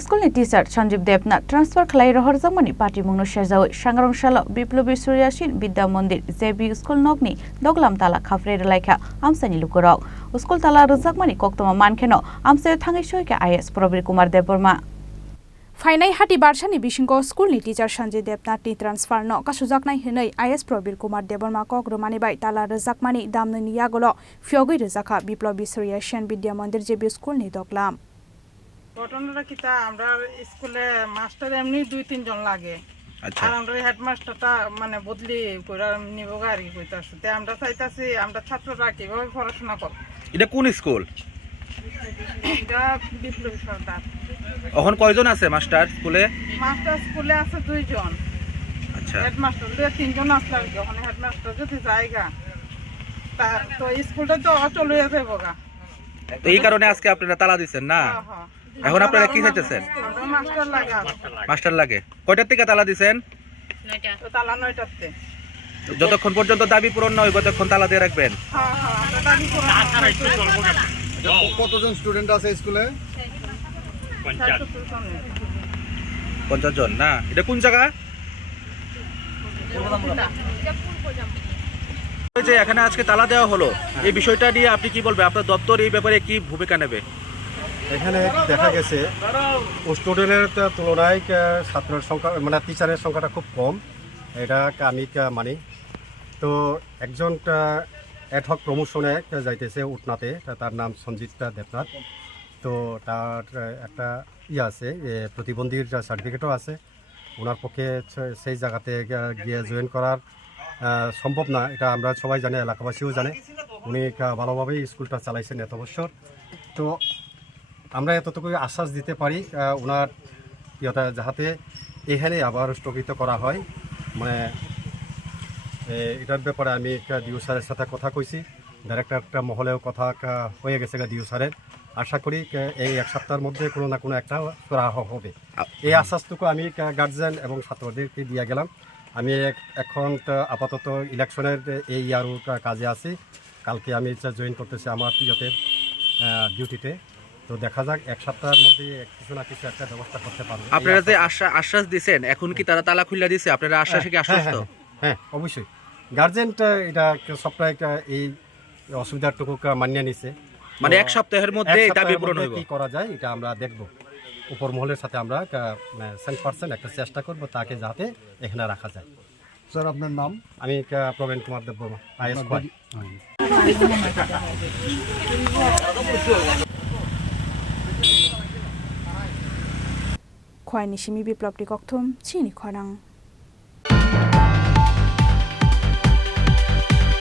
School ni teacher Sanjeev Devna transfer khlai rohor jamani party mungno sejau sangrong shala Biplabi Suryasen Vidyamandir JB School Nokni Duglam Tala Khapere Rwlaikha Amchaini Lukurok School Tala rjakmani koktoma mankheno Amchaini thangai soike IS Probir Kumar Deborma Fainai hati barsani bisingo school ni teacher Sanjeev Devna ni transfer no kasujaknai hinai IS Probir Kumar Deborma kok romani bai Tala rjakmani damni yagolo fiogoi rjakha Biplabi Suryasen Vidyamandir JB School ni Duglam ঘটনাটা কিটা আমরা স্কুলে master এমনি 2-3 জন লাগে আর আমরা হেডমাস্টারটা মানে বদলি কইরা নিবগা আর কি কইতাছে তে আমরা চাইতাছি আমরা ছাত্ররা কিভাবে পড়াশোনা করব এটা কোন স্কুল এটা বিপ্লবী সরকার এখন কয়জন আছে মাস্টার স্কুলে আছে 2 জন আচ্ছা হেডমাস্টার 3 জন আছে আর কি ওখানে হেডমাস্টার যদি জায়গা তা তো স্কুলটা তো অচল হয়ে যাবেগা তো এই কারণে আজকে আপনারা তালা দিবেন না এখন আপনারা কি চাইতেছেন মাস্টার লাগে কয়টার থেকে তালা দিবেন 9টা তালা 9টাতে যতক্ষণ পর্যন্ত দাবি পূরণ না হয় ততক্ষণ তালা দিয়ে রাখবেন হ্যাঁ হ্যাঁ আমরা দাবি পূরণ কতজন স্টুডেন্ট আছে স্কুলে 50 জন না এটা কোন জায়গা এই যে এখানে আজকে তালা দেওয়া হলো এই বিষয়টা নিয়ে আপনি কি বলবেন আপনার দপ্তর এই ব্যাপারে কি ভূমিকা নেবে এখানে দেখা গেছে স্টুডেন্টের তুলনায় ছাত্রের সংখ্যা মানে টিচারের সংখ্যাটা খুব কম এটা আমি মানি তো একজন অ্যাডহক প্রমোশনে যাইতেছে উটনাতে তার নাম সঞ্জিত দেবনাথ তো তার একটা আছে প্রতিবন্ধীর সার্টিফিকেটও আছে ওনার পক্ষে সেই জায়গাতে গিয়ে জয়েন করার সম্ভব না এটা আমরা সবাই জানি এলাকাবাসীও জানে উনি ভালোভাবেই স্কুলটা চালাইছেন এত বছর তো আমরা এতটুকু আশ্বাস দিতে পারি ওনার ইয়েটা যাতে এখানে আবার স্থগিত করা হয় মানে এটার ব্যাপারে আমি ডিও স্যারের সাথে কথা কইছি ডাইরেক্টরটা মহলেও কথা হয়ে গেছে ডিও স্যারের আশা করি এই এক সপ্তাহের মধ্যে কোনো না কোনো একটা করা হবে এই আশ্বাসটুকু আমি গার্জিয়ান এবং ছাত্রদেরকে দিয়ে গেলাম আমি এখন আপাতত ইলেকশনের এই আরও কাজে আছি কালকে আমি জয়েন করতেছি আমার ইয়েতে ডিউটিতে তো দেখা যাক এক সপ্তাহের মধ্যে কিছু না কিছু একটা ব্যবস্থা করতে পারবো আপনারা যে আশ্বাস দিয়েছেন এখন কি তারা তালা খুলে দিয়েছে আপনারা আশ্বাসে কি আশ্বস্ত হ্যাঁ অবশ্যই গার্জেনটা এটা সপ্তাহে এই অসুবিধাটুকু মানিয়ে নিছে মানে এক সপ্তাহের মধ্যে দাবি পূরণ হবে কি করা যায় এটা আমরা দেখব উপর মহলের সাথে আমরা 100% একটা চেষ্টা করব তাকে যাতে এখানে রাখা যায় স্যার আপনার নাম আমি Prabin Kumar Debbarma IAS Khoi ni shimi Biplabi kokthum Chini Khorang